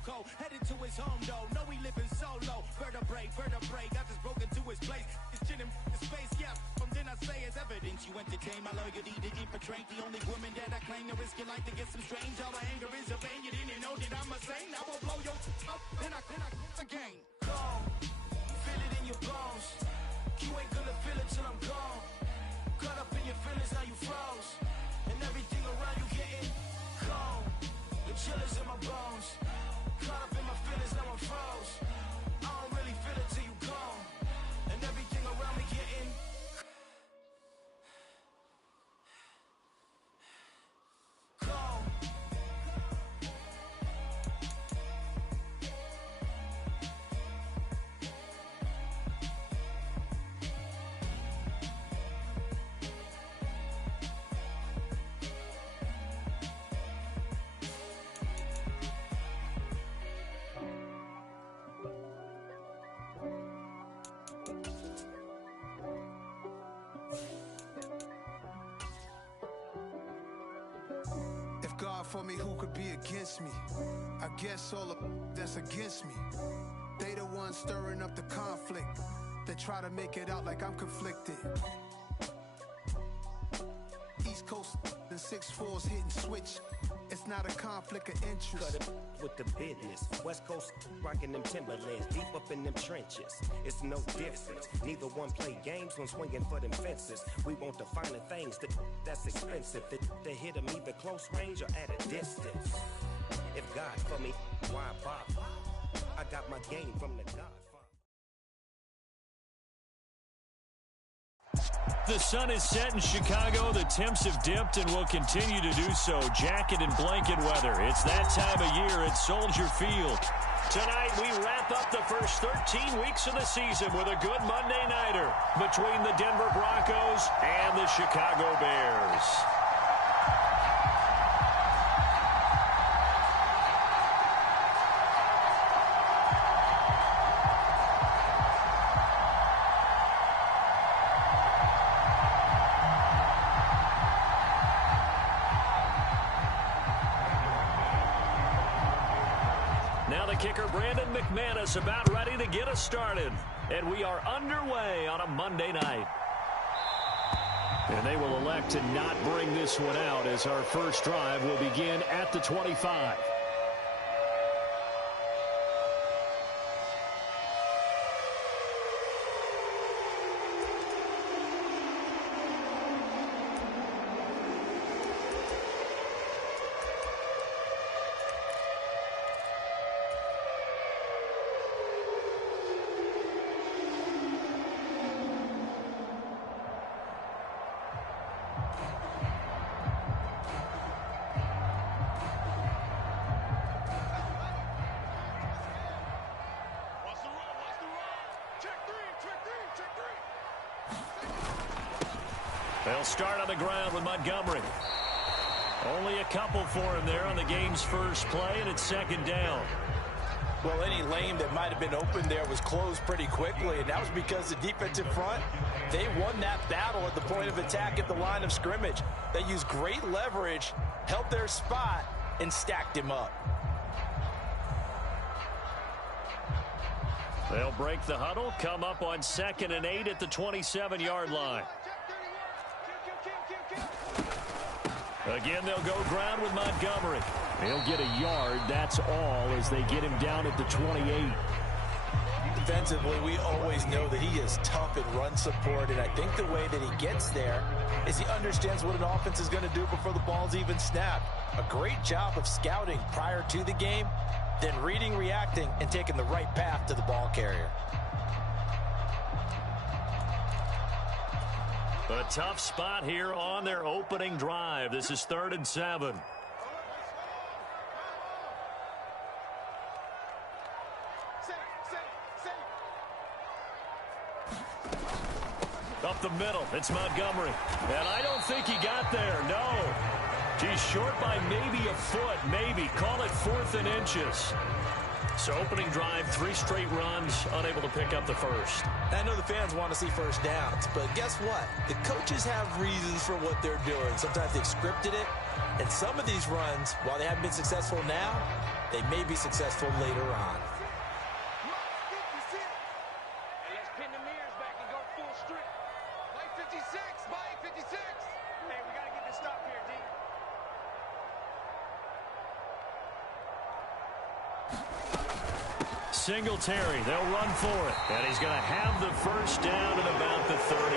loco, headed to his home though. No, he living solo. Vertebrae, got this broken to his place. It's chin in his face, yeah. From then I say it's evidence you entertain my loyalty to infiltrate. The only woman that I claim to risk your life to get some strange. All my anger is a vein. You didn't know that I'm a saint. I will blow your up, then I again. Gone, feel it in your bones. You ain't gonna feel it till I'm gone. Caught up in your feelings, now you froze. And everything around you getting cold. The chillers in my bones. Caught up in my feelings, now I'm froze. I don't really feel it till you gone. And everything around me getting cold. God for me, who could be against me? I guess all of that's against me. They the ones stirring up the conflict. They try to make it out like I'm conflicted. East Coast and 6'4's hitting switch. It's not a conflict of interest. Cut it with the business. West Coast rocking them Timberlands, deep up in them trenches. It's no difference. Neither one play games when swinging for them fences. We want the finer things that's expensive. They hit them either close range or at a distance. If God for me, why bother? I got my game from the Godfather. The sun is set in Chicago. The temps have dipped and will continue to do so. Jacket and blanket weather. It's that time of year at Soldier Field. Tonight, we wrap up the first 13 weeks of the season with a good Monday nighter between the Denver Broncos and the Chicago Bears. Kicker Brandon McManus about ready to get us started. And we are underway on a Monday night. And they will elect to not bring this one out as our first drive will begin at the 25. They'll start on the ground with Montgomery. Only a couple for him there on the game's first play, and it's second down. Well, any lane that might have been open there was closed pretty quickly, and that was because the defensive front, they won that battle at the point of attack at the line of scrimmage. They used great leverage, held their spot, and stacked him up. They'll break the huddle, come up on 2nd and 8 at the 27-yard line. Again, they'll go ground with Montgomery. He'll get a yard, that's all, as they get him down at the 28. Defensively, we always know that he is tough in run support, and I think the way that he gets there is he understands what an offense is going to do before the ball's even snapped. A great job of scouting prior to the game, then reading, reacting, and taking the right path to the ball carrier. A tough spot here on their opening drive. This is 3rd and 7. Up the middle, it's Montgomery. And I don't think he got there, no. He's short by maybe a foot, maybe. Call it 4th and inches. So opening drive, 3 straight runs, unable to pick up the first. I know the fans want to see first downs, but guess what? The coaches have reasons for what they're doing. Sometimes they've scripted it, and some of these runs, while they haven't been successful now, they may be successful later on. Singletary, they'll run for it. And he's going to have the first down at about the 38.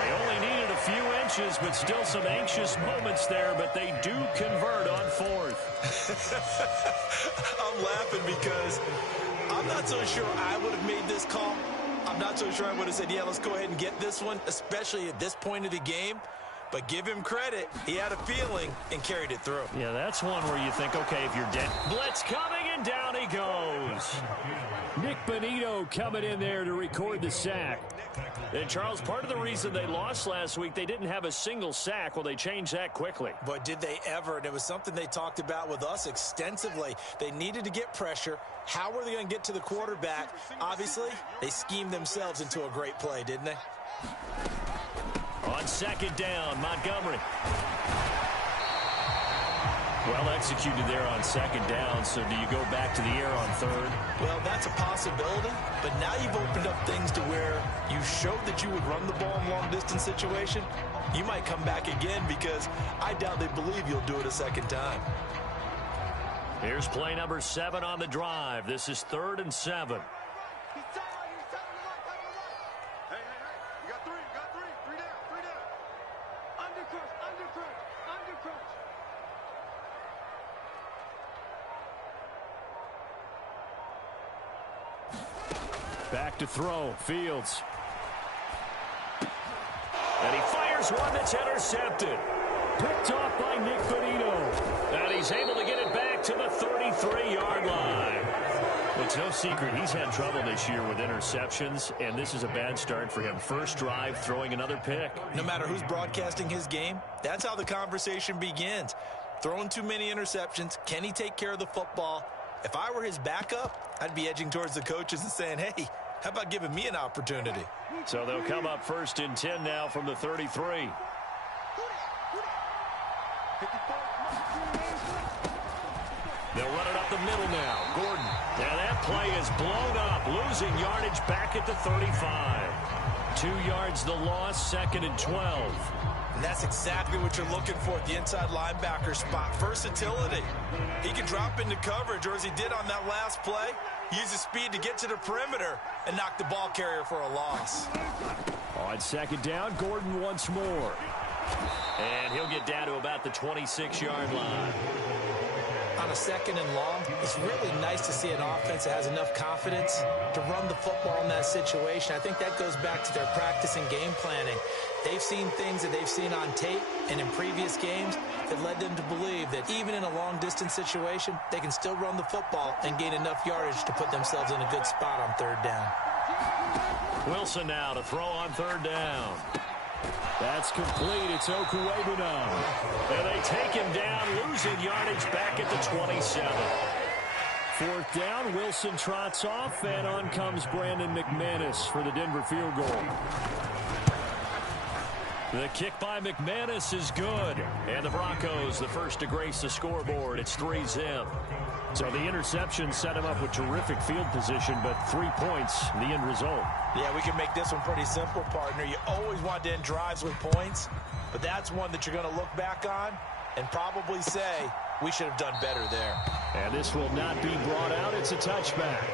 They only needed a few inches, but still some anxious moments there, but they do convert on 4th. I'm laughing because I'm not so sure I would have made this call. I'm not so sure I would have said, yeah, let's go ahead and get this one, especially at this point of the game. But give him credit. He had a feeling and carried it through. Yeah, that's one where you think, okay, if you're dead. Blitz coming, and down he goes. Nick Bonitto coming in there to record the sack. And, Charles, part of the reason they lost last week, they didn't have a single sack. Well, they changed that quickly. But did they ever? And it was something they talked about with us extensively. They needed to get pressure. How were they going to get to the quarterback? Obviously, they schemed themselves into a great play, didn't they? On second down, Montgomery. Well executed there on second down, so do you go back to the air on 3rd? Well, that's a possibility, but now you've opened up things to where you showed that you would run the ball in long-distance situation. You might come back again because I doubt they believe you'll do it a second time. Here's play number 7 on the drive. This is 3rd and 7. Back to throw, Fields. And he fires one that's intercepted. Picked off by Nick Bonitto. And he's able to get it back to the 33-yard line. It's no secret he's had trouble this year with interceptions, and this is a bad start for him. First drive, throwing another pick. No matter who's broadcasting his game, that's how the conversation begins. Throwing too many interceptions, can he take care of the football? If I were his backup, I'd be edging towards the coaches and saying, hey, how about giving me an opportunity? So they'll come up 1st and 10 now from the 33. They'll run it up the middle now. Gordon. And that play is blown up, losing yardage back at the 35. 2 yards the loss, 2nd and 12. And that's exactly what you're looking for at the inside linebacker spot. Versatility. He can drop into coverage, or as he did on that last play, use his speed to get to the perimeter and knock the ball carrier for a loss. On second down, Gordon once more. And he'll get down to about the 26-yard line. On a 2nd and long, it's really nice to see an offense that has enough confidence to run the football in that situation. I think that goes back to their practice and game planning. They've seen things that they've seen on tape and in previous games that led them to believe that even in a long-distance situation, they can still run the football and gain enough yardage to put themselves in a good spot on 3rd down. Wilson now to throw on 3rd down. That's complete. It's Okuwebunam. And they take him down, losing yardage back at the 27. 4th down, Wilson trots off, and on comes Brandon McManus for the Denver field goal. The kick by McManus is good. And the Broncos, the first to grace the scoreboard. It's 3-0. So the interception set him up with terrific field position, but 3 points, the end result. Yeah, we can make this one pretty simple, partner. You always want to end drives with points, but that's one that you're going to look back on and probably say, we should have done better there. And this will not be brought out. It's a touchback.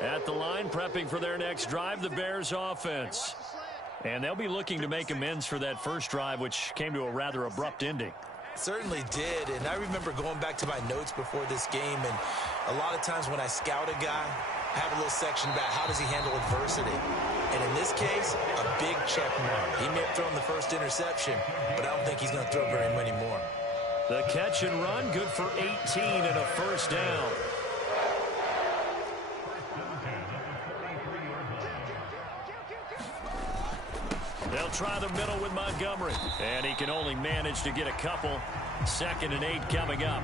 At the line, prepping for their next drive, the Bears offense. And they'll be looking to make amends for that first drive, which came to a rather abrupt ending. Certainly did, and I remember going back to my notes before this game, and a lot of times when I scout a guy, have a little section about how does he handle adversity. And in this case, a big check mark. He may have thrown the first interception, but I don't think he's going to throw very many more. The catch and run, good for 18 and a first down. They'll try the middle with Montgomery, and he can only manage to get a couple. 2nd and 8 coming up.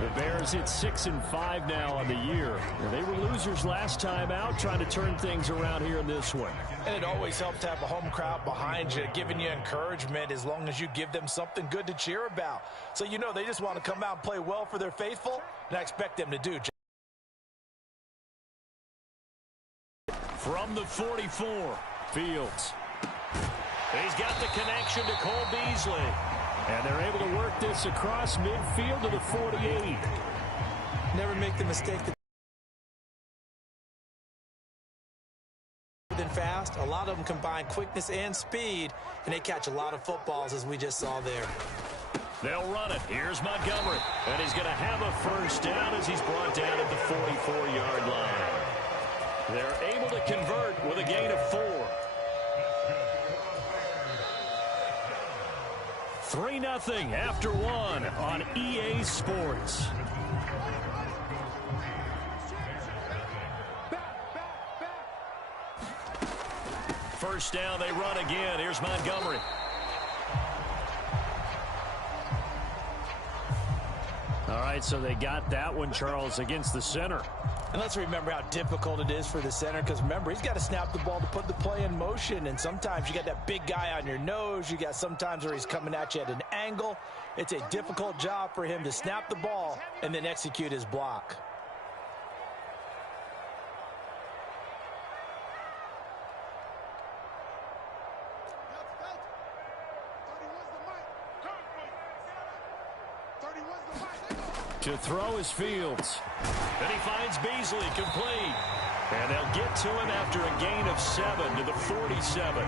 The Bears hit 6-5 now on the year. They were losers last time out, trying to turn things around here in this one. And it always helps to have a home crowd behind you, giving you encouragement as long as you give them something good to cheer about. So you know they just want to come out and play well for their faithful, and I expect them to do. From the 44, Fields. He's got the connection to Cole Beasley. And they're able to work this across midfield to the 48. Never make the mistake that fast. A lot of them combine quickness and speed, and they catch a lot of footballs, as we just saw there. They'll run it. Here's Montgomery. And he's going to have a first down as he's brought down at the 44-yard line. They're able to convert with a gain of 4. 3-0 after 1 on EA Sports. First down, they run again. Here's Montgomery. All right, so they got that one, Charles, against the center. And let's remember how difficult it is for the center, because remember, he's got to snap the ball to put the play in motion, and sometimes you got that big guy on your nose. You got sometimes where he's coming at you at an angle. It's a difficult job for him to snap the ball and then execute his block. To throw is Fields. And he finds Beasley complete. And they'll get to him after a gain of 7 to the 47.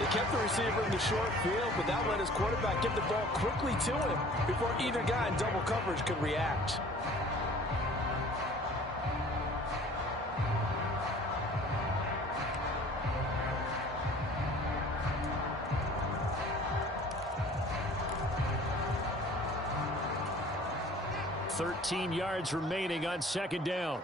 They kept the receiver in the short field, but that let his quarterback get the ball quickly to him before either guy in double coverage could react. .13 yards remaining on 2nd down.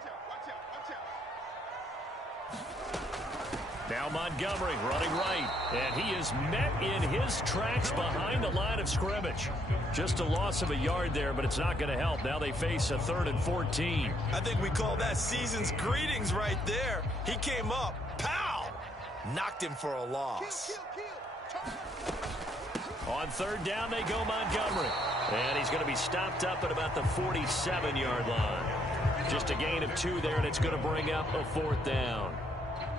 Now Montgomery running right, and he is met in his tracks behind the line of scrimmage. Just a loss of a yard there, but it's not going to help. Now they face a 3rd and 14. I think we call that season's greetings right there. He came up, pow, knocked him for a loss. On 3rd down, they go Montgomery. And he's going to be stopped up at about the 47-yard line. Just a gain of 2 there, and it's going to bring up a 4th down.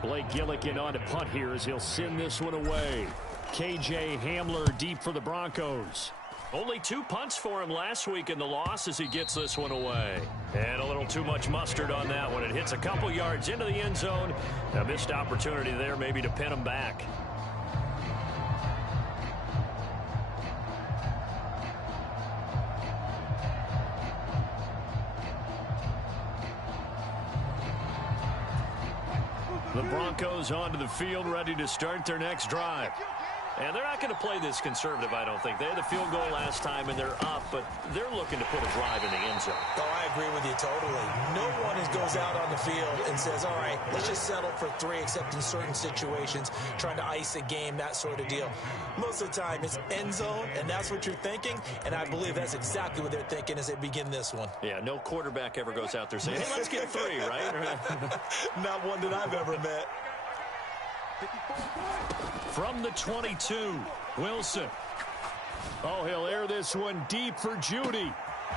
Blake Gillikin on to punt here as he'll send this one away. KJ Hamler deep for the Broncos. Only 2 punts for him last week in the loss as he gets this one away. And a little too much mustard on that one. It hits a couple yards into the end zone. A missed opportunity there maybe to pin him back. The Broncos onto the field, ready to start their next drive. And they're not going to play this conservative, I don't think. They had the field goal last time, and they're up, but they're looking to put a drive in the end zone. Oh, I agree with you totally. No one goes out on the field and says, all right, let's just settle for 3, except in certain situations, trying to ice a game, that sort of deal. Most of the time, it's end zone, and that's what you're thinking, and I believe that's exactly what they're thinking as they begin this one. Yeah, no quarterback ever goes out there saying, hey, let's get 3, right? Not one that I've ever met. From the 22, Wilson. Oh, he'll air this one deep for Judy.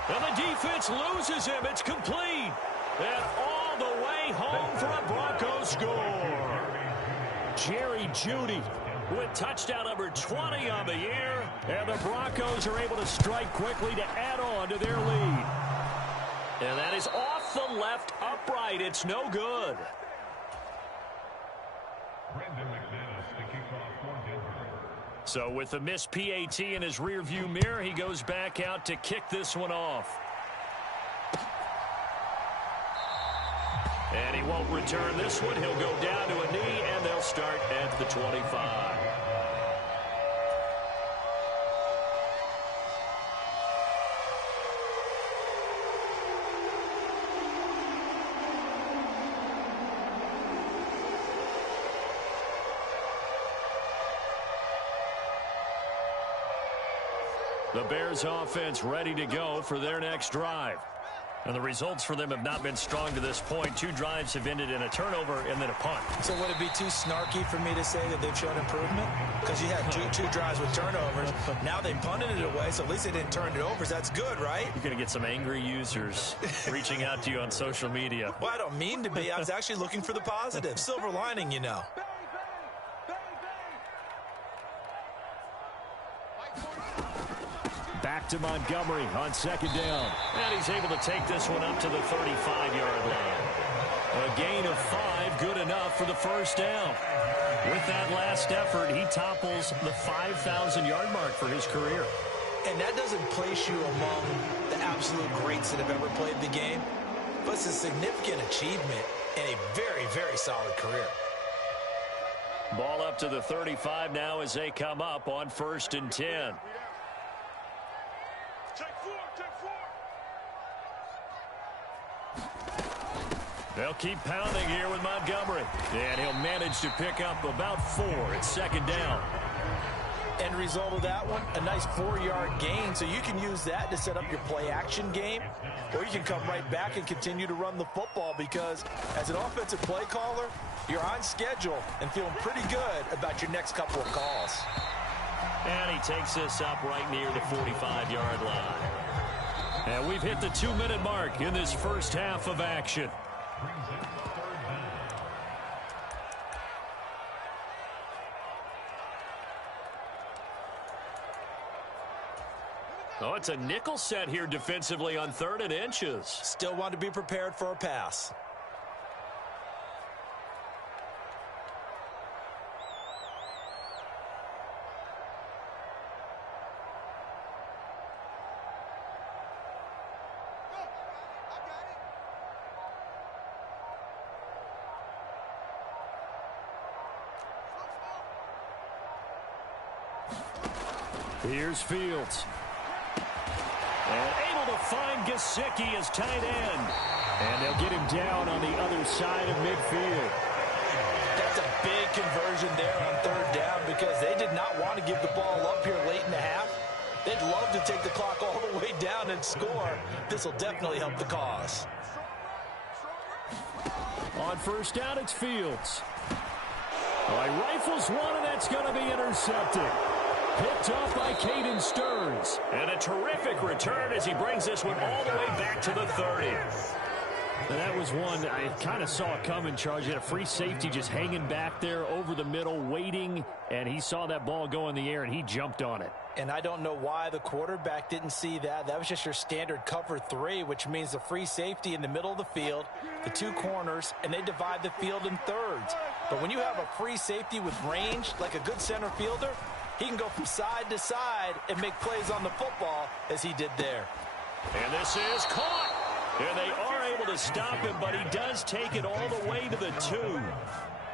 And the defense loses him. It's complete. And all the way home for a Broncos score. Jerry Judy with touchdown number 20 on the year. And the Broncos are able to strike quickly to add on to their lead. And that is off the left upright. It's no good. So with the missed PAT in his rearview mirror, he goes back out to kick this one off. And he won't return this one. He'll go down to a knee, and they'll start at the 25. The Bears offense ready to go for their next drive. And the results for them have not been strong to this point. 2 drives have ended in a turnover and then a punt. So would it be too snarky for me to say that they've shown improvement? Because you had two drives with turnovers. Now they punted it away, so at least they didn't turn it over. So that's good, right? You're going to get some angry users reaching out to you on social media. Well, I don't mean to be. I was actually looking for the positive. Silver lining, you know. Back to Montgomery on second down. And he's able to take this one up to the 35-yard line. A gain of 5, good enough for the first down. With that last effort, he topples the 5,000-yard mark for his career. And that doesn't place you among the absolute greats that have ever played the game, but it's a significant achievement and a very, very solid career. Ball up to the 35 now as they come up on 1st and 10. They'll keep pounding here with Montgomery. And he'll manage to pick up about 4 at second down. End result of that one, a nice 4-yard gain. So you can use that to set up your play-action game, or you can come right back and continue to run the football because as an offensive play caller, you're on schedule and feeling pretty good about your next couple of calls. And he takes this up right near the 45-yard line. And we've hit the 2-minute mark in this first half of action. Oh, it's a nickel set here defensively on 3rd and inches. Still want to be prepared for a pass. Here's Fields. And able to find Gesicki as tight end. And they'll get him down on the other side of midfield. That's a big conversion there on 3rd down because they did not want to give the ball up here late in the half. They'd love to take the clock all the way down and score. This will definitely help the cause. On 1st down, it's Fields. All right, rifles one, and that's going to be intercepted. Picked off by Caden Stearns. And a terrific return as he brings this one all the way back to the 30. And that was one I kind of saw it coming, Charles. You had a free safety just hanging back there over the middle, waiting, and he saw that ball go in the air, and he jumped on it. And I don't know why the quarterback didn't see that. That was just your standard cover 3, which means the free safety in the middle of the field, the 2 corners, and they divide the field in thirds. But when you have a free safety with range, like a good center fielder, he can go from side to side and make plays on the football as he did there. And this is caught. And they are able to stop him, but he does take it all the way to the 2.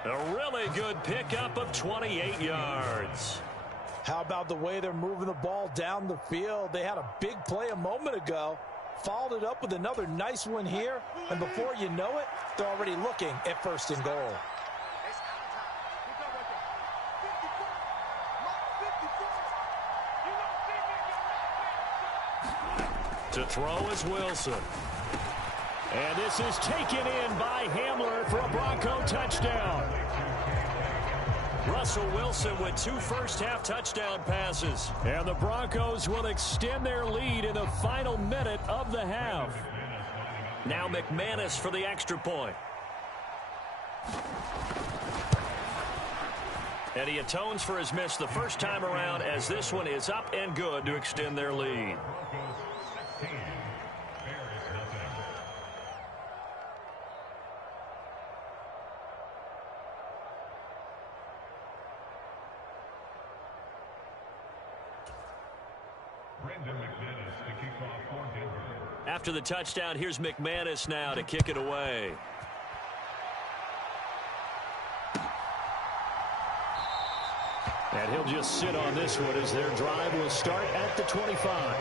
A really good pickup of 28 yards. How about the way they're moving the ball down the field? They had a big play a moment ago, followed it up with another nice one here, and before you know it, they're already looking at 1st and goal. To throw is Wilson. And this is taken in by Hamler for a Bronco touchdown. Russell Wilson with 2 first-half touchdown passes. And the Broncos will extend their lead in the final minute of the half. Now McManus for the extra point. And he atones for his miss the first time around as this one is up and good to extend their lead. After the touchdown, here's McManus now to kick it away. And he'll just sit on this one as their drive will start at the 25.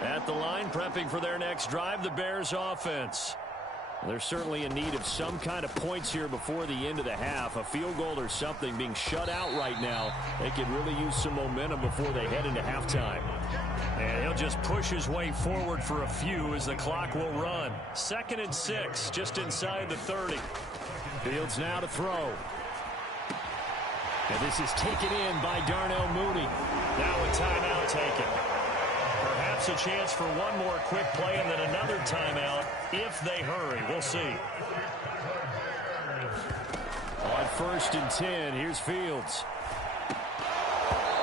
At the line, prepping for their next drive, the Bears offense. They're certainly in need of some kind of points here before the end of the half. A field goal or something, being shut out right now. They could really use some momentum before they head into halftime. And he'll just push his way forward for a few as the clock will run. 2nd and 6, just inside the 30. Fields now to throw. And this is taken in by Darnell Mooney. Now a timeout taken. Perhaps a chance for one more quick play and then another timeout if they hurry. We'll see. On 1st and 10, here's Fields.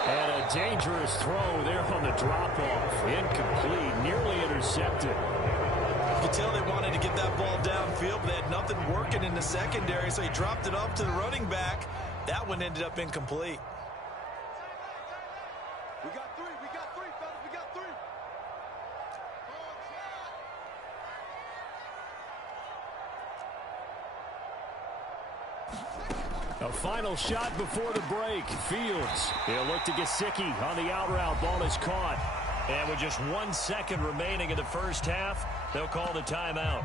And a dangerous throw there on the drop-off. Incomplete, nearly intercepted. You could tell they wanted to get that ball downfield, but they had nothing working in the secondary, so he dropped it off to the running back. That one ended up incomplete. We got three, fellas, we got three. A final shot before the break. Fields. He'll look to Gesicki on the out route. Ball is caught. And with just 1 second remaining in the first half, they'll call the timeout.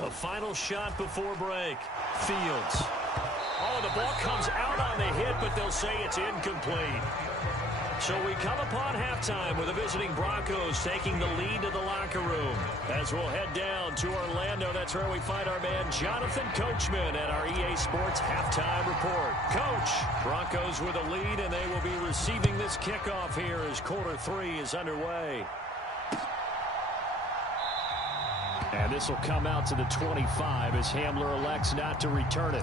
A final shot before break. Fields. Oh, the ball comes out on the hit, but they'll say it's incomplete. So we come upon halftime with the visiting Broncos taking the lead to the locker room. As we'll head down to Orlando, that's where we find our man Jonathan Coachman at our EA Sports Halftime Report. Coach, Broncos with a lead, and they will be receiving this kickoff here as quarter 3 is underway. And this will come out to the 25 as Hamler elects not to return it.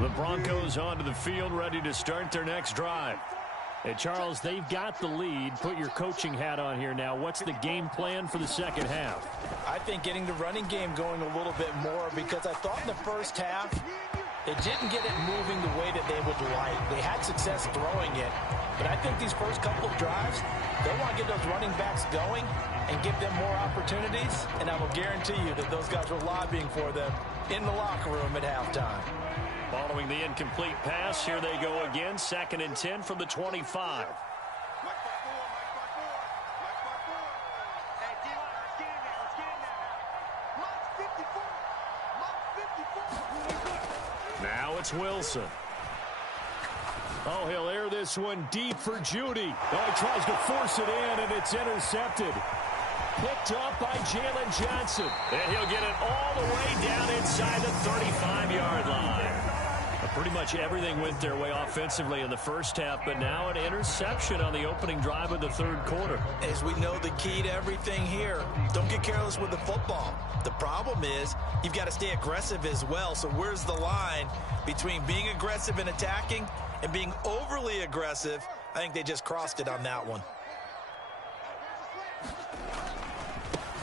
The Broncos onto the field, ready to start their next drive. And Charles, they've got the lead. Put your coaching hat on here now. What's the game plan for the second half? I think getting the running game going a little bit more, because I thought in the first half they didn't get it moving the way that they would like. They had success throwing it, but I think these first couple of drives, they want to get those running backs going and give them more opportunities, and I will guarantee you that those guys were lobbying for them in the locker room at halftime. Following the incomplete pass, here they go again. 2nd and 10 from the 25. Now it's Wilson. Oh, he'll air this one deep for Judy. Oh, he tries to force it in, and it's intercepted. Picked up by Jalen Johnson. And he'll get it all the way down inside the 35-yard line. Pretty much everything went their way offensively in the first half, but now an interception on the opening drive of the third quarter. As we know, the key to everything here, don't get careless with the football. The problem is you've got to stay aggressive as well. So where's the line between being aggressive and attacking and being overly aggressive? I think they just crossed it on that one.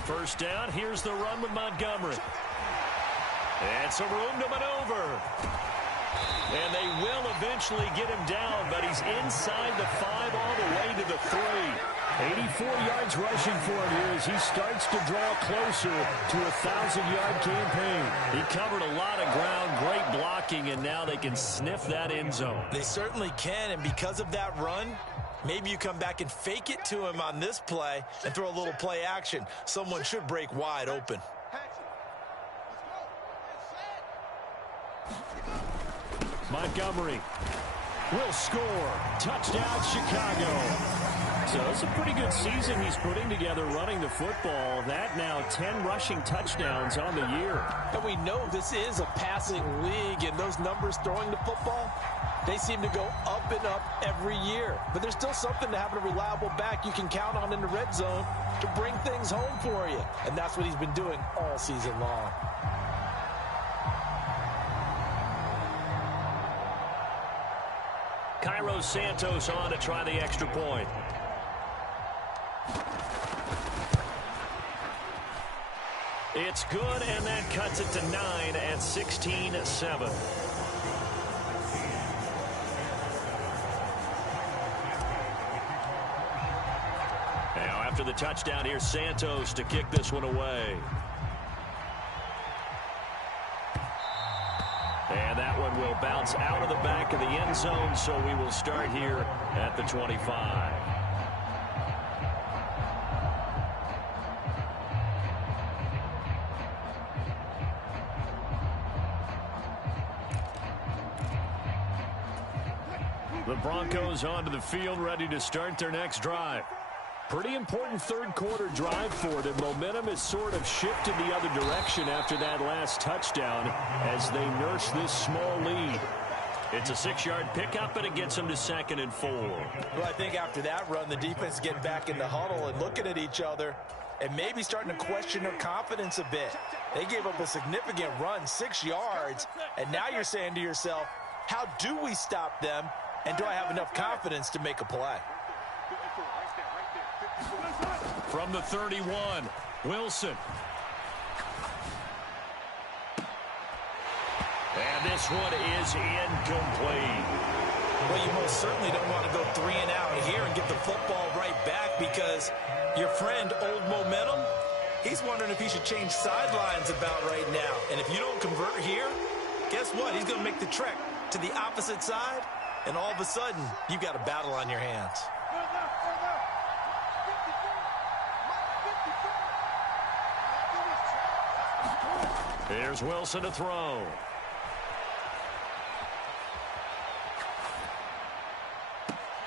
First down, here's the run with Montgomery. And some room to maneuver. And they will eventually get him down, but he's inside the 5 all the way to the 3. 84 yards rushing for him here as he starts to draw closer to a 1,000-yard campaign. He covered a lot of ground, great blocking, and now they can sniff that end zone. They certainly can, and because of that run, maybe you come back and fake it to him on this play and throw a little play action. Someone should break wide open. Montgomery will score. Touchdown, Chicago. So it's a pretty good season he's putting together running the football. That now 10 rushing touchdowns on the year. And we know this is a passing league, and those numbers throwing the football, They seem to go up and up every year. But there's still something to having a reliable back you can count on in the red zone to bring things home for you. And that's what he's been doing all season long. Cairo Santos on to try the extra point. It's good, and that cuts it to 9 at 16-7. Now, after the touchdown, here's Santos to kick this one away. And that one will bounce out of the back of the end zone, so we will start here at the 25. The Broncos onto the field, ready to start their next drive. Pretty important third quarter drive for them. Momentum has sort of shifted the other direction after that last touchdown as they nurse this small lead. It's a 6-yard pickup, and it gets them to 2nd and 4. Well, I think after that run, the defense get back in the huddle and looking at each other and maybe starting to question their confidence a bit. They gave up a significant run, 6 yards, and now you're saying to yourself, how do we stop them, and do I have enough confidence to make a play? From the 31, Wilson. And this one is incomplete. Well, you most certainly don't want to go 3 and out here and get the football right back because your friend, Old Momentum, he's wondering if he should change sidelines about right now. And if you don't convert here, guess what? He's going to make the trek to the opposite side, and all of a sudden, you've got a battle on your hands. Here's Wilson to throw.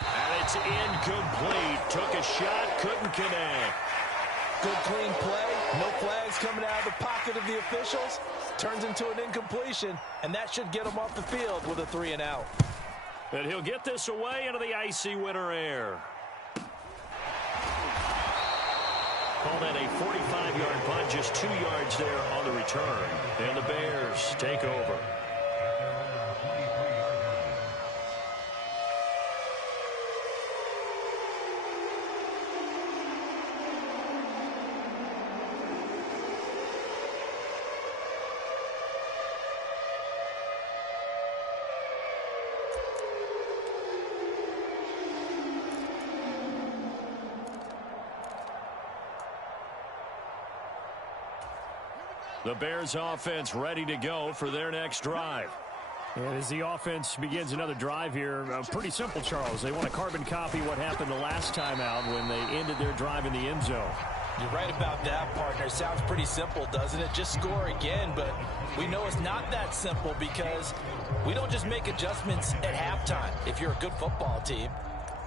And it's incomplete. Took a shot, couldn't connect. Good clean play. No flags coming out of the pocket of the officials. Turns into an incompletion, and that should get him off the field with a 3 and out. And he'll get this away into the icy winter air. Call that a 45-yard punt, just 2 yards there on the return. And the Bears take over. The Bears offense ready to go for their next drive. And as the offense begins another drive here, pretty simple, Charles. They want to carbon copy what happened the last time out when they ended their drive in the end zone. You're right about that, partner. Sounds pretty simple, doesn't it? Just score again, but we know it's not that simple because we don't just make adjustments at halftime if you're a good football team.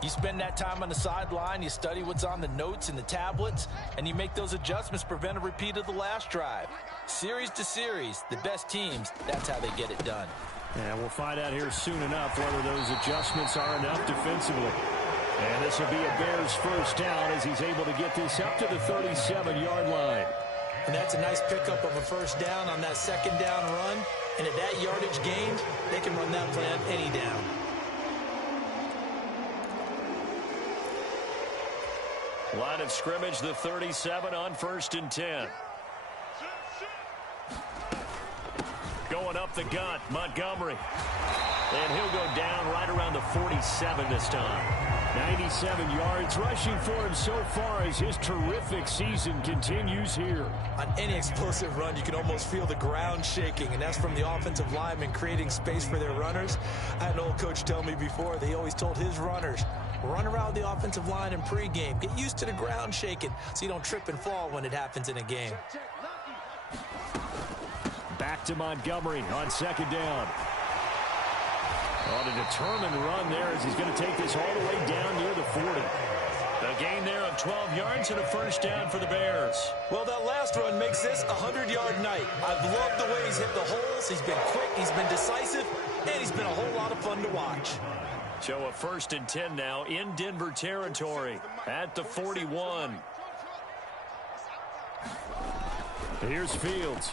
You spend that time on the sideline, you study what's on the notes and the tablets, and you make those adjustments, prevent a repeat of the last drive. Series to series, the best teams, that's how they get it done. And we'll find out here soon enough whether those adjustments are enough defensively. And this will be a Bears first down as he's able to get this up to the 37-yard line. And that's a nice pickup of a first down on that second down run. And at that yardage gained, they can run that play on any down. Line of scrimmage, the 37 on 1st and 10. Going up the gut, Montgomery. And he'll go down right around the 47 this time. 97 yards rushing for him so far as his terrific season continues here. On any explosive run, you can almost feel the ground shaking, and that's from the offensive linemen creating space for their runners. I had an old coach tell me before, they always told his runners, run around the offensive line in pregame. Get used to the ground shaking so you don't trip and fall when it happens in a game. Back to Montgomery on 2nd down. On a determined run there as he's going to take this all the way down near the 40. A gain there of 12 yards and a first down for the Bears. Well, that last run makes this a 100-yard night. I've loved the way he's hit the holes. He's been quick. He's been decisive. and he's been a whole lot of fun to watch. So a 1st and 10 now in Denver territory at the 41. Here's Fields.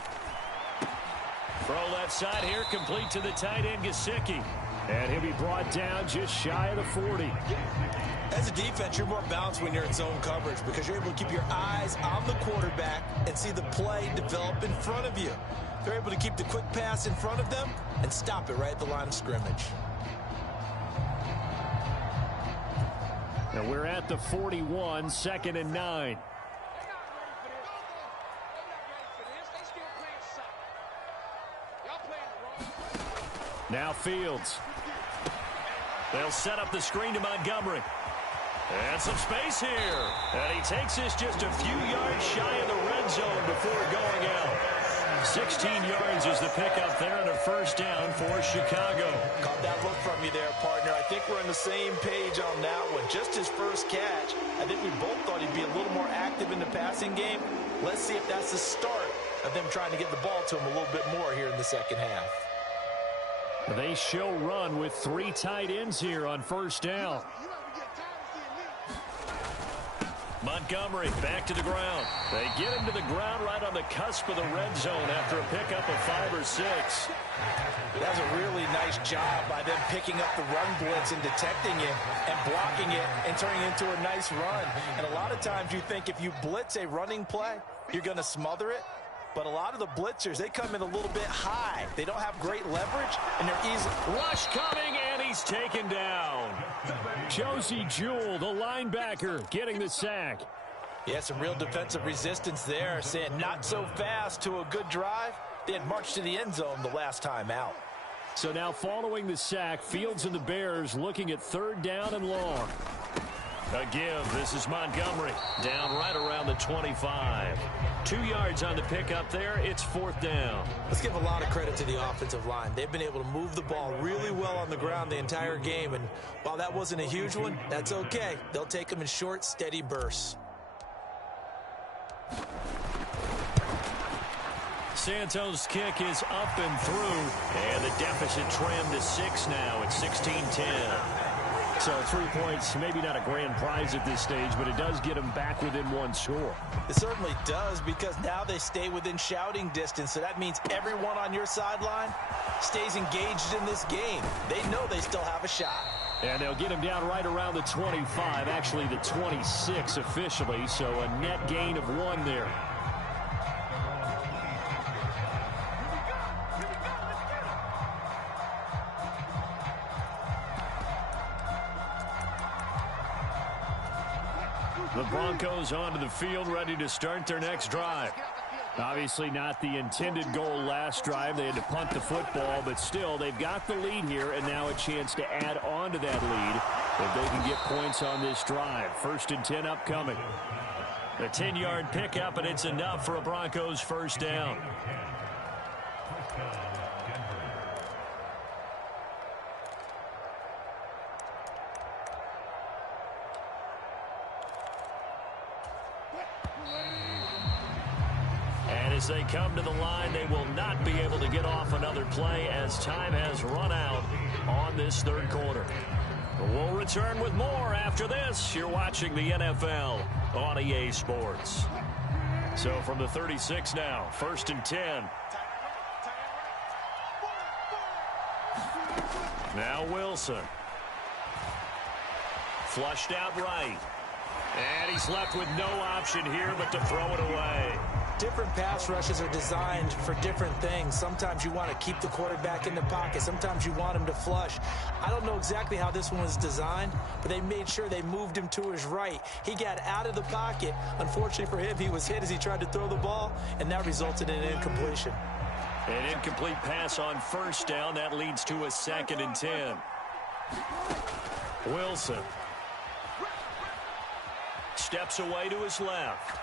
Throw left side here, complete to the tight end, Gesicki. And he'll be brought down just shy of the 40. As a defense, you're more balanced when you're in zone coverage because you're able to keep your eyes on the quarterback and see the play develop in front of you. They're able to keep the quick pass in front of them and stop it right at the line of scrimmage. And we're at the 41, 2nd and 9. Now Fields. They'll set up the screen to Montgomery. And some space here. And he takes this just a few yards shy of the red zone before going out. 16 yards is the pickup there and a 1st down for Chicago. Caught that look from you there, partner. I think we're on the same page on that one. Just his first catch. I think we both thought he'd be a little more active in the passing game. Let's see if that's the start of them trying to get the ball to him a little bit more here in the second half. They show run with 3 tight ends here on 1st down. Montgomery back to the ground. They get him to the ground right on the cusp of the red zone after a pickup of 5 or 6. That was a really nice job by them picking up the run blitz and detecting it and blocking it and turning it into a nice run. And a lot of times you think if you blitz a running play, you're going to smother it. But a lot of the blitzers, they come in a little bit high. They don't have great leverage, and they're easy. Rush coming, and he's taken down. Josey Jewell, the linebacker, getting the sack. Yeah, some real defensive resistance there, saying not so fast to a good drive. They had marched to the end zone the last time out. So now following the sack, Fields and the Bears looking at 3rd down and long. A give. This is Montgomery. Down right around the 25. 2 yards on the pickup there. It's 4th down. Let's give a lot of credit to the offensive line. They've been able to move the ball really well on the ground the entire game. And while that wasn't a huge one, that's okay. They'll take them in short, steady bursts. Santos' kick is up and through. And the deficit trimmed to 6 now. It's 16-10. So 3 points, maybe not a grand prize at this stage, but it does get them back within 1 score. It certainly does, because now they stay within shouting distance. So that means everyone on your sideline stays engaged in this game. They know they still have a shot. And they'll get him down right around the 25, actually the 26 officially, so a net gain of 1 there. The Broncos onto the field, ready to start their next drive. Obviously not the intended goal last drive. They had to punt the football, but still, they've got the lead here, and now a chance to add on to that lead if they can get points on this drive. 1st and 10 upcoming. A 10-yard pickup, and it's enough for a Broncos 1st down. As they come to the line, they will not be able to get off another play as time has run out on this 3rd quarter. We'll return with more after this. You're watching the NFL on EA Sports. So from the 36 now, 1st and 10. Now Wilson. Flushed out right. And he's left with no option here but to throw it away. Different pass rushes are designed for different things. Sometimes you want to keep the quarterback in the pocket. Sometimes you want him to flush. I don't know exactly how this one was designed, but they made sure they moved him to his right. He got out of the pocket. Unfortunately for him, he was hit as he tried to throw the ball, and that resulted in an incompletion. An incomplete pass on 1st down. That leads to a 2nd and 10. Wilson steps away to his left.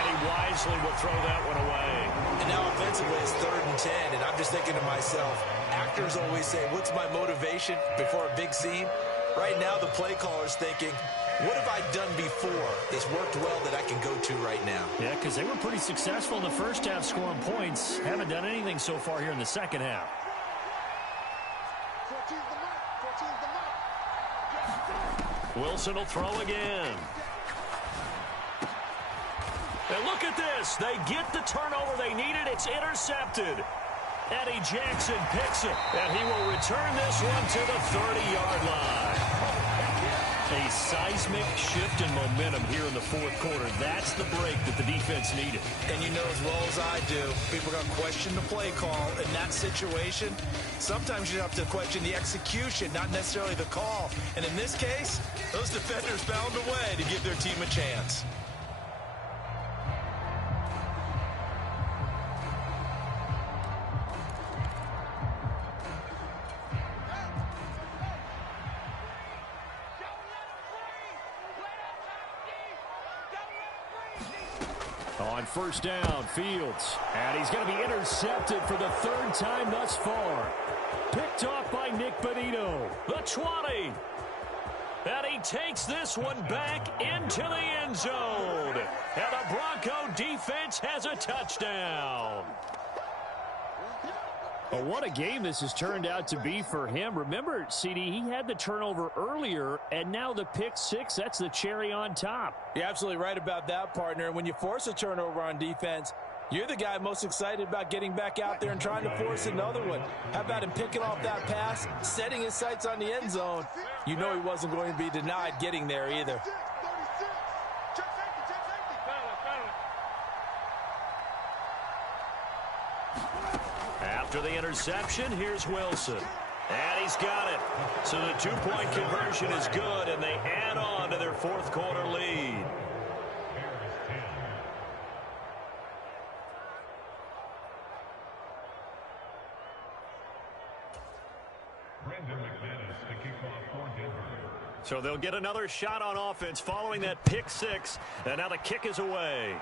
And he wisely will throw that one away. And now offensively it's 3rd and 10, and I'm just thinking to myself, actors always say, what's my motivation before a big scene? Right now the play caller's thinking, what have I done before that's worked well that I can go to right now? Yeah, because they were pretty successful in the 1st half scoring points. Haven't done anything so far here in the 2nd half. Wilson will throw again. And look at this. They get the turnover they needed. It's intercepted. Eddie Jackson picks it, and he will return this one to the 30-yard line. A seismic shift in momentum here in the fourth quarter. That's the break that the defense needed. And you know as well as I do, people are going to question the play call in that situation. Sometimes you have to question the execution, not necessarily the call. And in this case, those defenders found a way to give their team a chance. On first down, Fields. And he's going to be intercepted for the third time thus far. Picked off by Nick Bonito. The 20. And he takes this one back into the end zone. And the Bronco defense has a touchdown. Well, what a game this has turned out to be for him. Remember, CD, he had the turnover earlier, and now the pick six, that's the cherry on top. You're absolutely right about that, partner. And when you force a turnover on defense, you're the guy most excited about getting back out there and trying to force another one. How about him picking off that pass, setting his sights on the end zone? You know he wasn't going to be denied getting there either. After the interception, here's Wilson. And he's got it. So the two-point conversion is good, and they add on to their fourth quarter lead. So they'll get another shot on offense following that pick six, and now the kick is away.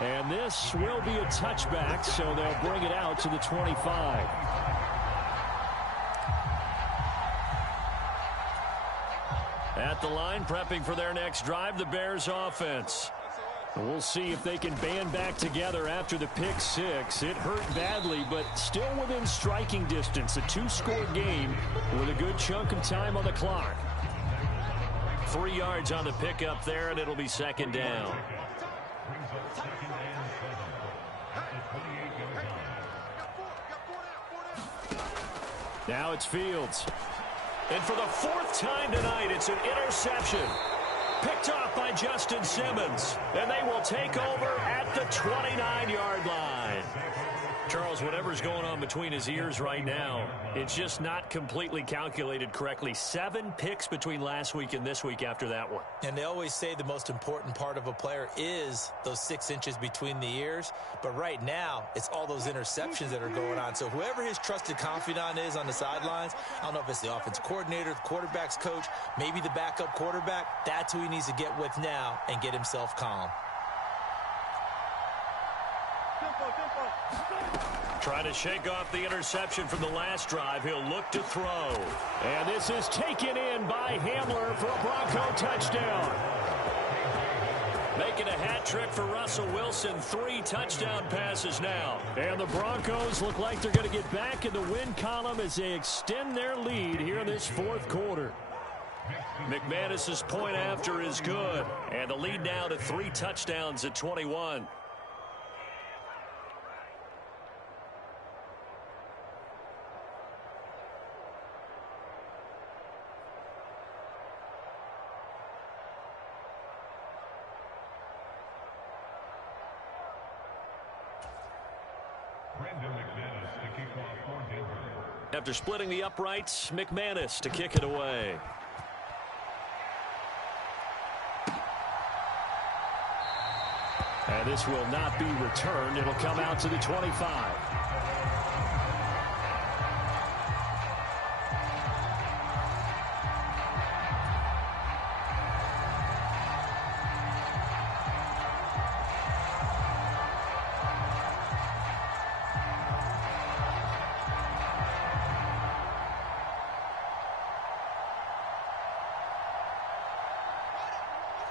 And this will be a touchback, so they'll bring it out to the 25. At the line, prepping for their next drive, the Bears offense. We'll see if they can band back together after the pick six. It hurt badly, but still within striking distance. A two-score game with a good chunk of time on the clock. 3 yards on the pickup there, and it'll be second down. Now it's Fields. And for the fourth time tonight, it's an interception. Picked off by Justin Simmons. And they will take over at the 29-yard line. Charles, whatever's going on between his ears right now, it's just not completely calculated correctly. 7 picks between last week and this week after that one. And they always say the most important part of a player is those 6 inches between the ears. But right now, it's all those interceptions that are going on. So whoever his trusted confidant is on the sidelines, I don't know if it's the offense coordinator, the quarterback's coach, maybe the backup quarterback, that's who he needs to get with now and get himself calm. Trying to shake off the interception from the last drive. He'll look to throw. And this is taken in by Hamler for a Bronco touchdown. Making a hat trick for Russell Wilson. 3 touchdown passes now. And the Broncos look like they're going to get back in the win column as they extend their lead here in this fourth quarter. McManus's point after is good. And the lead now to 3 touchdowns at 21. After splitting the uprights, McManus to kick it away. And this will not be returned. It'll come out to the 25.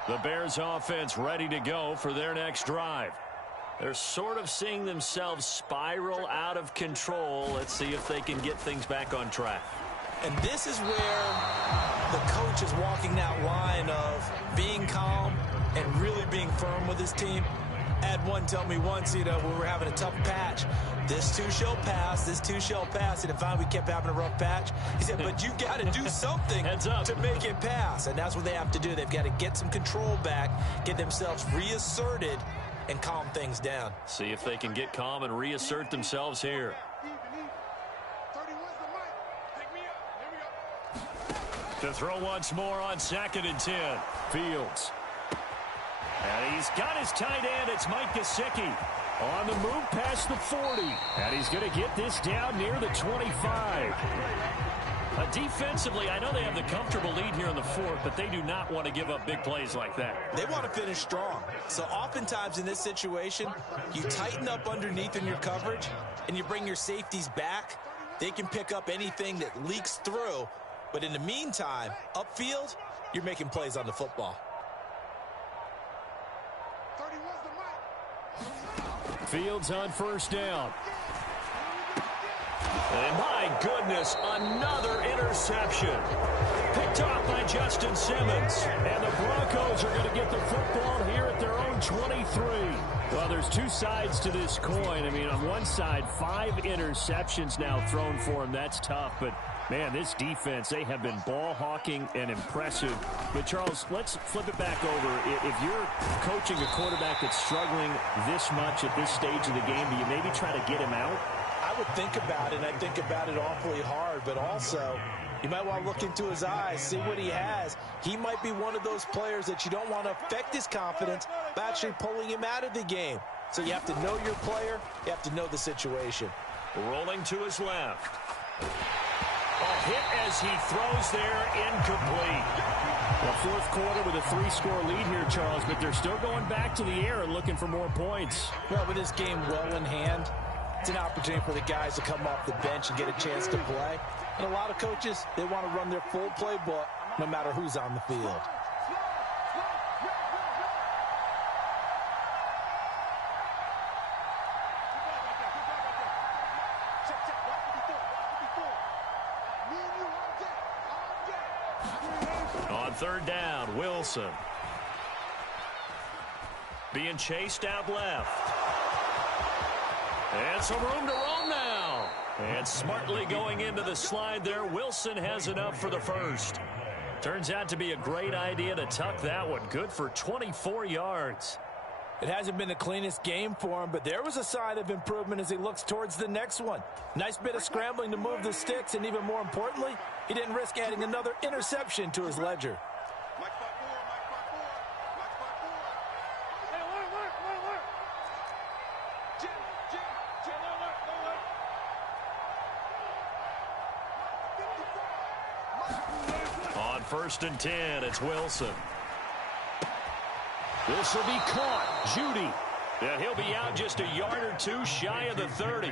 The Bears offense ready to go for their next drive. They're sort of seeing themselves spiral out of control. Let's see if they can get things back on track. And this is where the coach is walking that line of being calm and really being firm with his team. I had one tell me once, when we were having a tough patch, this too shall pass, this too shall pass. And finally we kept having a rough patch. He said, but you got to do something to make it pass. And that's what they have to do. They've got to get some control back, get themselves reasserted, and calm things down. See if they can get calm and reassert themselves here. To throw once more on 2nd and 10. Fields. And he's got his tight end. It's Mike Gesicki. On the move past the 40. And he's going to get this down near the 25. Defensively, I know they have the comfortable lead here in the 4th, but they do not want to give up big plays like that. They want to finish strong. So oftentimes in this situation, you tighten up underneath in your coverage, and you bring your safeties back. They can pick up anything that leaks through. But in the meantime, upfield, you're making plays on the football. Fields on 1st down. And my goodness, another interception. Picked off by Justin Simmons. And the Broncos are going to get the football here at their own 23. Well, there's two sides to this coin. I mean, on one side, 5 interceptions now thrown for him. That's tough, but man, this defense, they have been ball hawking and impressive. But, Charles, let's flip it back over. If you're coaching a quarterback that's struggling this much at this stage of the game, do you maybe try to get him out? I would think about it, and I think about it awfully hard. But also, you might want to look into his eyes, see what he has. He might be one of those players that you don't want to affect his confidence by actually pulling him out of the game. So you have to know your player. You have to know the situation. Rolling to his left. A hit as he throws there, incomplete. The 4th quarter with a 3-score lead here, Charles, but they're still going back to the air and looking for more points. Well, with this game well in hand, it's an opportunity for the guys to come off the bench and get a chance to play. And a lot of coaches, they want to run their full playbook no matter who's on the field. On 3rd down, Wilson. Being chased out left. And some room to roam now. And smartly going into the slide there, Wilson has enough for the 1st. Turns out to be a great idea to tuck that one. Good for 24 yards. It hasn't been the cleanest game for him, but there was a sign of improvement as he looks towards the next one. Nice bit of scrambling to move the sticks, and even more importantly, he didn't risk adding another interception to his ledger. On 1st and 10, it's Wilson. This will be caught. Judy. And he'll be out just a yard or two shy of the 30.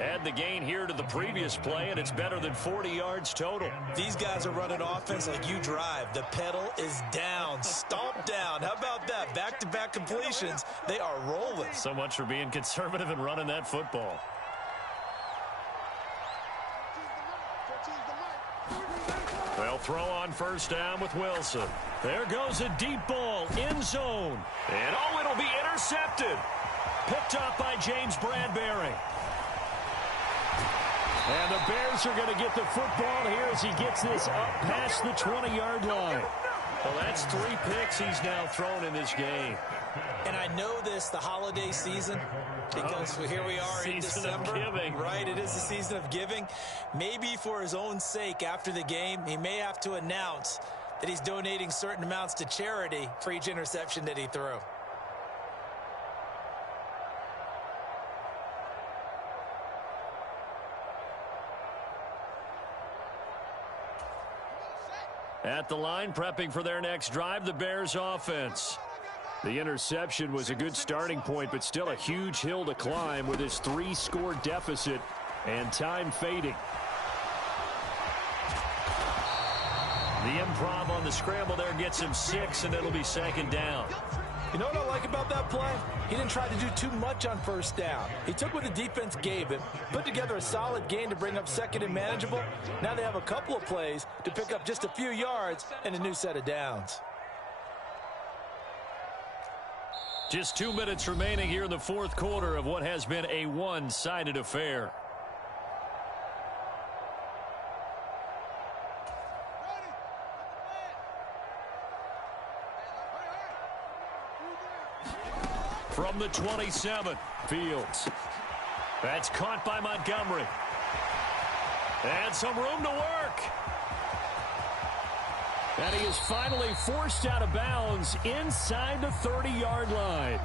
Add the gain here to the previous play, and it's better than 40 yards total. These guys are running offense like you drive. The pedal is down, stomp down. How about that? Back-to-back completions. They are rolling. So much for being conservative and running that football. They'll throw on 1st down with Wilson. There goes a deep ball, end zone. And oh, it'll be intercepted. Picked up by James Bradbury. And the Bears are going to get the football here as he gets this up past the 20-yard line. Well, that's 3 picks he's now thrown in this game. And I know this, the holiday season, because here we are in December. Of giving. Right, it is the season of giving. Maybe for his own sake after the game, he may have to announce that he's donating certain amounts to charity for each interception that he threw. At the line, prepping for their next drive, the Bears offense. The interception was a good starting point, but still a huge hill to climb with his 3-score deficit and time fading. The improv on the scramble there gets him 6, and it'll be 2nd down. You know what I like about that play? He didn't try to do too much on first down. He took what the defense gave him, put together a solid gain to bring up second and manageable. Now they have a couple of plays to pick up just a few yards and a new set of downs. Just 2 minutes remaining here in the fourth quarter of what has been a one-sided affair. From the 27, Fields. That's caught by Montgomery. And some room to work. And he is finally forced out of bounds inside the 30-yard line.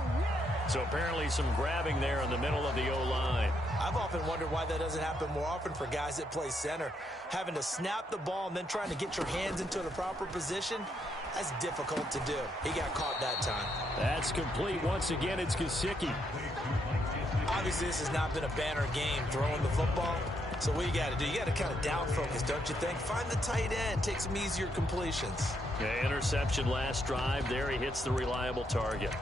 So apparently some grabbing there in the middle of the O-line. I've often wondered why that doesn't happen more often for guys that play center. Having to snap the ball and then trying to get your hands into the proper position, that's difficult to do. He got caught that time. That's complete. Once again, it's Gesicki. Obviously, this has not been a banner game throwing the football. So what you got to do, you got to kind of down focus, don't you think? Find the tight end, take some easier completions. Yeah, interception last drive. There he hits the reliable target.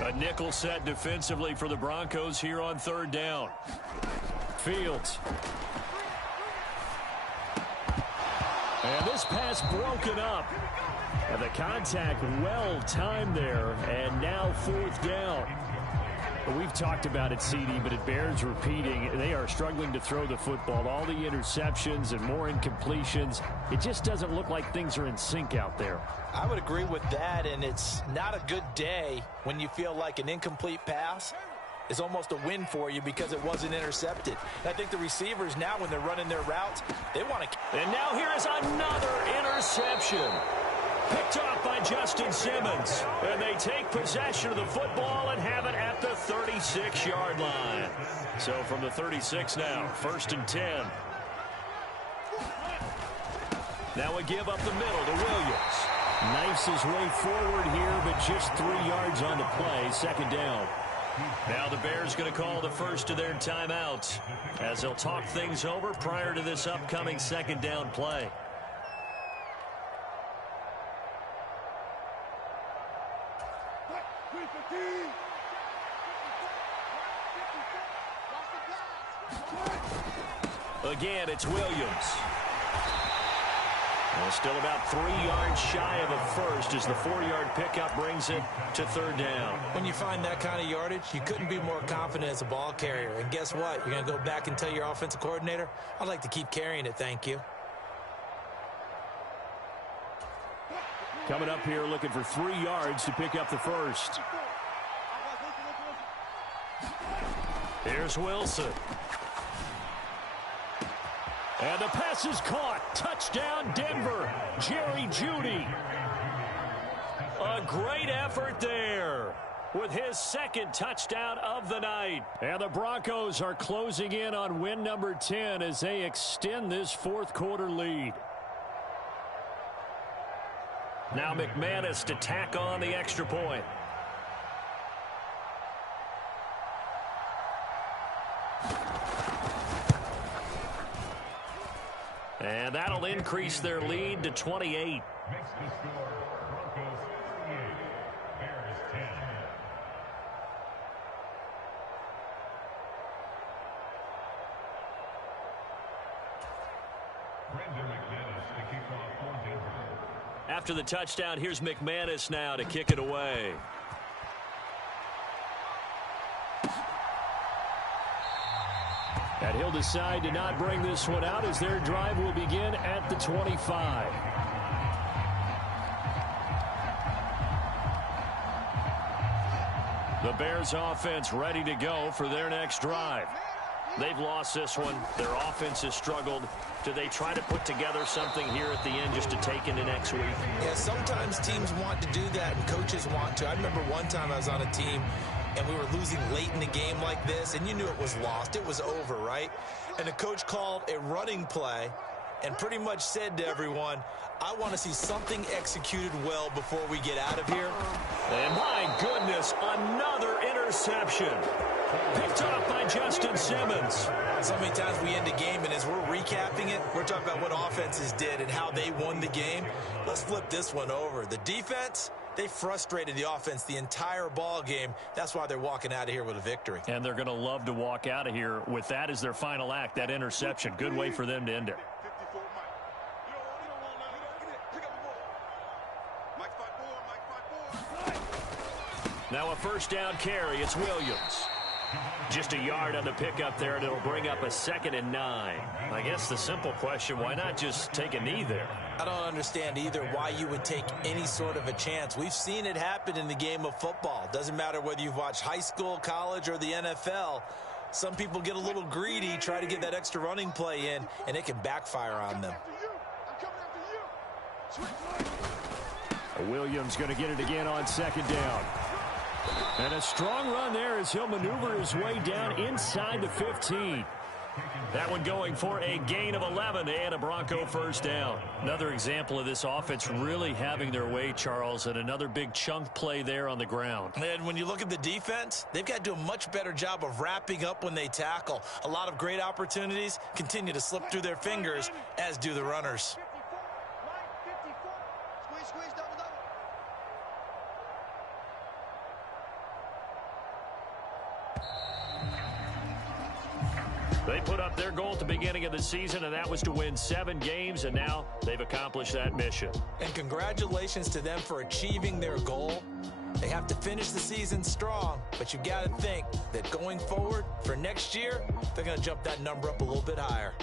A nickel set defensively for the Broncos here on third down. Fields. And this pass broken up. And the contact well timed there. And now fourth down. We've talked about it, CD, but it bears repeating. They are struggling to throw the football. All the interceptions and more incompletions. It just doesn't look like things are in sync out there. I would agree with that, and it's not a good day when you feel like an incomplete pass is almost a win for you because it wasn't intercepted. And I think the receivers now, when they're running their routes, they want to... And now here is another interception. Picked off by Justin Simmons. And they take possession of the football and have it at the 36-yard line. So from the 36 now, 1st and 10. Now a give up the middle to Williams. Knifes his way forward here, but just 3 yards on the play. Second down. Now the Bears going to call the first of their timeouts as they'll talk things over prior to this upcoming second down play. Again, it's Williams. Well, still about 3 yards shy of a first as the 4-yard pickup brings it to third down. When you find that kind of yardage, you couldn't be more confident as a ball carrier. And guess what? You're going to go back and tell your offensive coordinator, I'd like to keep carrying it, thank you. Coming up here looking for 3 yards to pick up the first. Here's Wilson. And the pass is caught. Touchdown, Denver. Jerry Jeudy. A great effort there with his second touchdown of the night. And the Broncos are closing in on win number 10 as they extend this fourth quarter lead. Now McManus to tack on the extra point. And that'll increase their lead to 28. After the touchdown, here's McManus now to kick it away. And he'll decide to not bring this one out as their drive will begin at the 25. The Bears offense ready to go for their next drive. They've lost this one. Their offense has struggled. Do they try to put together something here at the end just to take into next week? Yeah, sometimes teams want to do that and coaches want to. I remember one time I was on a team and we were losing late in the game like this, and you knew it was lost. It was over, right? And the coach called a running play and pretty much said to everyone, I want to see something executed well before we get out of here. And my goodness, another interception. Picked up by Justin Simmons. So many times we end a game, and as we're recapping it, we're talking about what offenses did and how they won the game. Let's flip this one over. The defense, they frustrated the offense the entire ball game. That's why they're walking out of here with a victory. And they're going to love to walk out of here with that as their final act, that interception. Good way for them to end it. Now a first down carry. It's Williams. Just a yard on the pickup there, and it'll bring up a 2nd and 9. I guess the simple question, why not just take a knee there? I don't understand either why you would take any sort of a chance. We've seen it happen in the game of football. Doesn't matter whether you've watched high school, college, or the NFL. Some people get a little greedy, try to get that extra running play in, and it can backfire on them. Williams going to get it again on 2nd down. And a strong run there as he'll maneuver his way down inside the 15. That one going for a gain of 11 and a Bronco first down. Another example of this offense really having their way, Charles, and another big chunk play there on the ground. And when you look at the defense, they've got to do a much better job of wrapping up when they tackle. A lot of great opportunities continue to slip through their fingers, as do the runners. They put up their goal at the beginning of the season, and that was to win 7 games, and now they've accomplished that mission. And congratulations to them for achieving their goal. They have to finish the season strong, but you got to think that going forward for next year, they're going to jump that number up a little bit higher.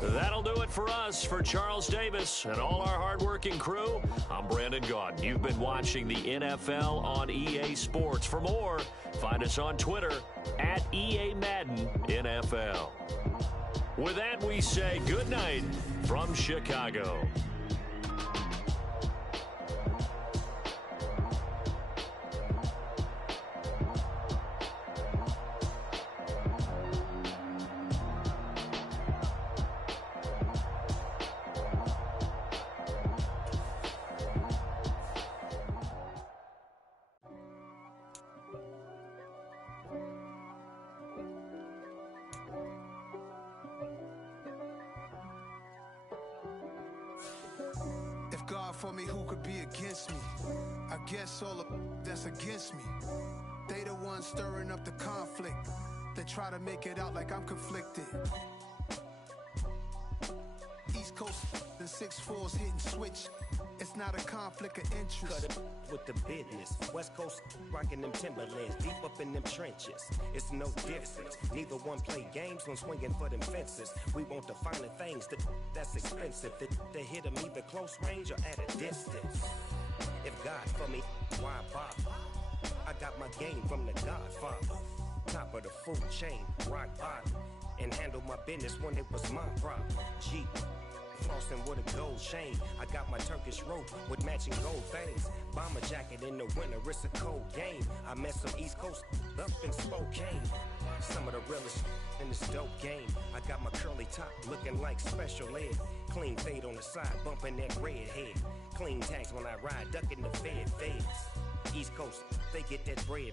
That'll do it for us. For Charles Davis and all our hardworking crew, I'm Brandon Gaudin. You've been watching the NFL on EA Sports. For more, find us on Twitter at EA Madden NFL. With that, we say good night from Chicago. If God for me, who could be against me? I guess all of that's against me. They the ones stirring up the conflict. They try to make it out like I'm conflicted. East Coast and 6'4's hitting switch. It's not a conflict of interest. Cut it with the business. West Coast rocking them Timberlands, deep up in them trenches. It's no difference. Neither one play games when swinging for them fences. We want the finer things that's expensive. To hit them either close range or at a distance. If God for me, why bother? I got my game from the Godfather. Top of the food chain, rock bottom. And handle my business when it was my problem. Jeep. Flossing with a gold chain. I got my Turkish rope with matching gold things. Bomber jacket in the winter, it's a cold game. I met some East Coast up in Spokane. Some of the realest in this dope game. I got my curly top looking like special ed. Clean fade on the side, bumping that red head. Clean tags when I ride, ducking the feds. East Coast, they get that bread.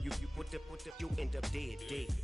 You end up dead.